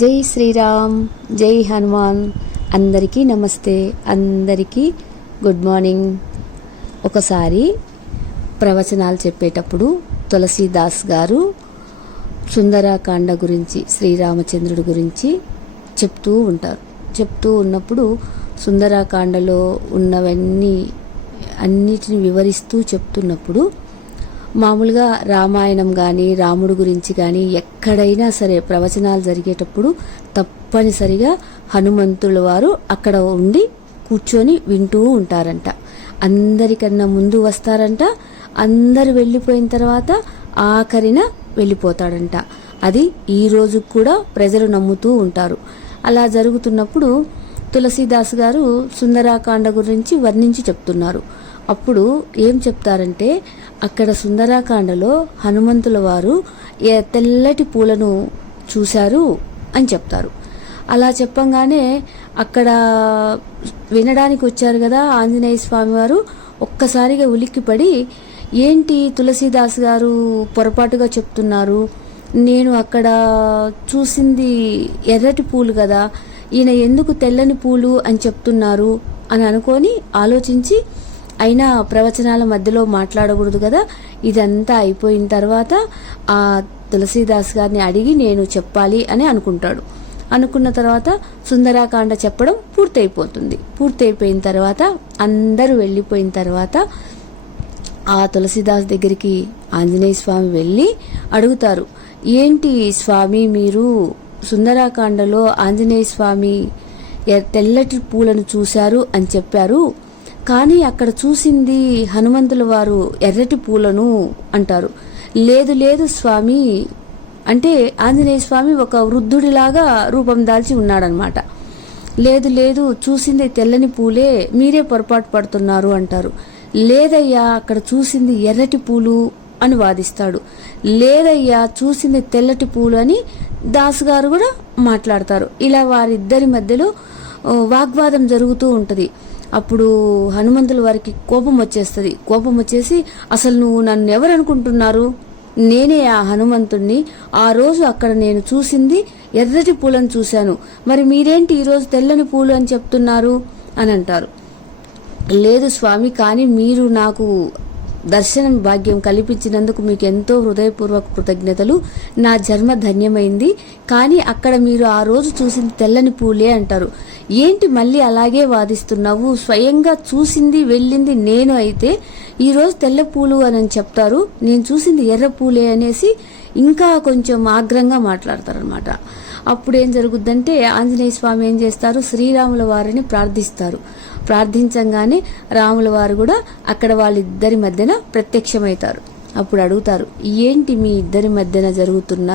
జై శ్రీరామ్, జై హనుమాన్. అందరికీ నమస్తే, అందరికీ గుడ్ మార్నింగ్. ఒకసారి ప్రవచనాలు చెప్పేటప్పుడు తులసీదాస్ గారు సుందరాకాండ గురించి, శ్రీరామచంద్రుడి గురించి చెప్తూ ఉంటారు. చెప్తూ ఉన్నప్పుడు సుందరాకాండలో అన్నిటిని వివరిస్తూ చెప్తున్నప్పుడు మామూలుగా రామాయణం కానీ రాముడు గురించి కానీ ఎక్కడైనా సరే ప్రవచనాలు జరిగేటప్పుడు తప్పనిసరిగా హనుమంతుల వారు అక్కడ ఉండి కూర్చొని వింటూ ఉంటారంట. అందరికన్నా ముందు వస్తారంట, అందరు వెళ్ళిపోయిన తర్వాత ఆఖరిన వెళ్ళిపోతాడంట. అది ఈ రోజు కూడా ప్రజలు నమ్ముతూ ఉంటారు. అలా జరుగుతున్నప్పుడు తులసీదాస్ గారు సుందరాకాండ గురించి వర్ణించి చెప్తున్నారు. అప్పుడు ఏం చెప్తారంటే, అక్కడ సుందరాకాండలో హనుమంతుల వారు తెల్లటి పూలను చూశారు అని చెప్తారు. అలా చెప్పంగానే అక్కడ వినడానికి వచ్చారు కదా ఆంజనేయ స్వామి వారు, ఒక్కసారిగా ఉలిక్కిపడి, ఏంటి తులసీదాస్ గారు పొరపాటుగా చెప్తున్నారు, నేను అక్కడ చూసింది ఎర్రటి పూలు కదా, ఈయన ఎందుకు తెల్లని పూలు అని చెప్తున్నారు అని అనుకొని ఆలోచించి, అయినా ప్రవచనాల మధ్యలో మాట్లాడకూడదు కదా, ఇదంతా అయిపోయిన తర్వాత ఆ తులసీదాస్ గారిని అడిగి నేను చెప్పాలి అని అనుకుంటాడు. అనుకున్న తర్వాత సుందరాకాండ చెప్పడం పూర్తయిపోతుంది. పూర్తయిపోయిన తర్వాత అందరూ వెళ్ళిపోయిన తర్వాత ఆ తులసీదాస్ దగ్గరికి ఆంజనేయ స్వామి వెళ్ళి అడుగుతారు, ఏంటి స్వామి మీరు సుందరాకాండలో ఆంజనేయ స్వామి తెల్లటి పూలను చూశారు అని చెప్పారు, కానీ అక్కడ చూసింది హనుమంతుల వారు ఎర్రటి పూలను అంటారు. లేదు లేదు స్వామి అంటే ఆంజనేయ స్వామి ఒక వృద్ధుడిలాగా రూపం దాల్చి ఉన్నాడనమాట. లేదు లేదు చూసింది తెల్లని పూలే, మీరే పొరపాటు పడుతున్నారు అంటారు. లేదయ్యా అక్కడ చూసింది ఎర్రటి పూలు అని వాదిస్తాడు. లేదయ్యా చూసింది తెల్లటి పూలు అని దాస్ గారు కూడా మాట్లాడతారు. ఇలా వారిద్దరి మధ్యలో వాగ్వాదం జరుగుతూ ఉంటుంది. అప్పుడు హనుమంతుల వారికి కోపం వచ్చేస్తుంది. కోపం వచ్చేసి, అసలు నువ్వు నన్ను ఎవరు అనుకుంటున్నారు, నేనే ఆ హనుమంతుణ్ణి, ఆ రోజు అక్కడ నేను చూసింది ఎర్రటి పూలను చూశాను, మరి మీరేంటి ఈరోజు తెల్లని పూలు అని చెప్తున్నారు అని అంటారు. లేదు స్వామి, కానీ మీరు నాకు దర్శనం భాగ్యం కల్పించినందుకు మీకు ఎంతో హృదయపూర్వక కృతజ్ఞతలు, నా జన్మ ధన్యమైంది, కానీ అక్కడ మీరు ఆ రోజు చూసింది తెల్లని పూలే అంటారు. ఏంటి మళ్ళీ అలాగే వాదిస్తున్నావు, స్వయంగా చూసింది వెళ్ళింది నేను అయితే ఈరోజు తెల్ల పూలు అని చెప్తారు, నేను చూసింది ఎర్ర పూలే అనేసి ఇంకా కొంచెం ఆగ్రహంగా మాట్లాడతారనమాట. అప్పుడు ఏం జరుగుద్దంటే ఆంజనేయ స్వామి ఏం చేస్తారు, శ్రీరాముల వారిని ప్రార్థిస్తారు. ప్రార్థించంగానే రాముల వారు కూడా అక్కడ వాళ్ళిద్దరి మధ్యన ప్రత్యక్షమవుతారు. అప్పుడు అడుగుతారు, ఏంటి మీ ఇద్దరి మధ్యన జరుగుతున్న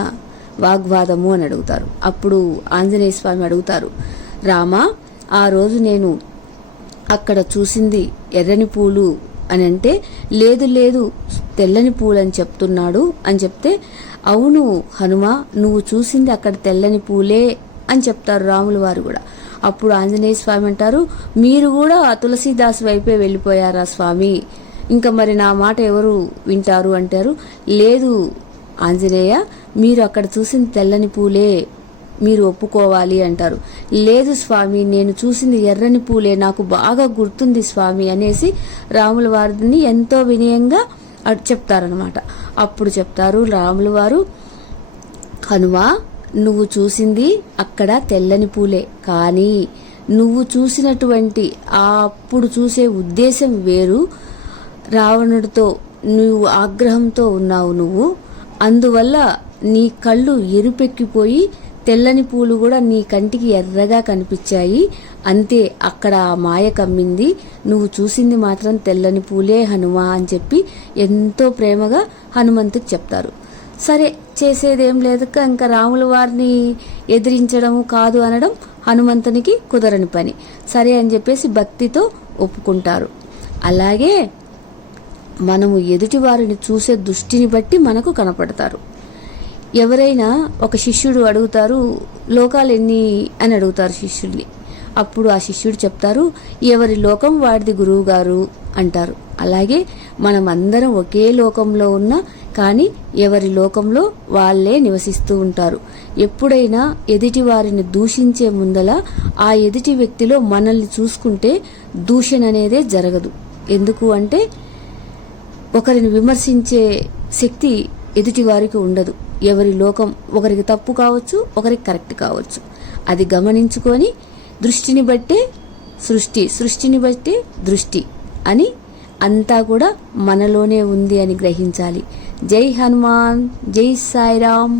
వాగ్వాదము అని అడుగుతారు. అప్పుడు ఆంజనేయ స్వామి అడుగుతారు, రామా ఆ రోజు నేను అక్కడ చూసింది ఎర్రని పూలు అని అంటే, లేదు లేదు తెల్లని పూలు అని చెప్తున్నాడు అని చెప్తే, అవును హనుమా నువ్వు చూసింది అక్కడ తెల్లని పూలే అని చెప్తారు రాముల వారు కూడా. అప్పుడు ఆంజనేయ స్వామి అంటారు, మీరు కూడా తులసీదాస్ వైపే వెళ్ళిపోయారా స్వామి, ఇంకా మరి నా మాట ఎవరు వింటారు అంటారు. లేదు ఆంజనేయ, మీరు అక్కడ చూసింది తెల్లని పూలే, మీరు ఒప్పుకోవాలి అంటారు. లేదు స్వామి నేను చూసింది ఎర్రని పూలే, నాకు బాగా గుర్తుంది స్వామి అనేసి రాముల వారిని ఎంతో వినయంగా చెప్తారనమాట. అప్పుడు చెప్తారు రాముల వారు, హనుమా నువ్వు చూసింది అక్కడ తెల్లని పూలే, కానీ నువ్వు చూసినటువంటి అప్పుడు చూసే ఉద్దేశం వేరు, రావణుడితో నువ్వు ఆగ్రహంతో ఉన్నావు నువ్వు, అందువల్ల నీ కళ్ళు ఎరుపెక్కిపోయి తెల్లని పూలు కూడా నీ కంటికి ఎర్రగా కనిపించాయి, అంతే అక్కడ ఆ మాయ కమ్మింది, నువ్వు చూసింది మాత్రం తెల్లని పూలే హనుమా అని చెప్పి ఎంతో ప్రేమగా హనుమంతుకి చెప్తారు. సరే చేసేదేం లేదు, ఇంకా రాముల వారిని ఎదిరించడము కాదు అనడం హనుమంతునికి కుదరని పని. సరే అని చెప్పేసి భక్తితో ఒప్పుకుంటారు. అలాగే మనము ఎదుటి వారిని చూసే దృష్టిని బట్టి మనకు కనపడతారు. ఎవరైనా ఒక శిష్యుడు అడుగుతారు, లోకాలు ఎన్ని అని అడుగుతారు శిష్యుడిని. అప్పుడు ఆ శిష్యుడు చెప్తారు, ఎవరి లోకం వాడిది గురువు గారు అంటారు. అలాగే మనం అందరం ఒకే లోకంలో ఉన్నా కానీ ఎవరి లోకంలో వాళ్ళే నివసిస్తూ ఉంటారు. ఎప్పుడైనా ఎదుటి వారిని దూషించే ముందల ఆ ఎదుటి వ్యక్తిలో మనల్ని చూసుకుంటే దూషణ అనేదే జరగదు. ఎందుకు అంటే ఒకరిని విమర్శించే శక్తి ఎదుటి వారికి ఉండదు. ఎవరి లోకం ఒకరికి తప్పు కావచ్చు, ఒకరికి కరెక్ట్ కావచ్చు. అది గమనించుకొని దృష్టిని బట్టే సృష్టి, సృష్టిని బట్టే దృష్టి అని అంతా కూడా మనలోనే ఉంది అని గ్రహించాలి. జై హనుమాన్, జై సాయిరామ్.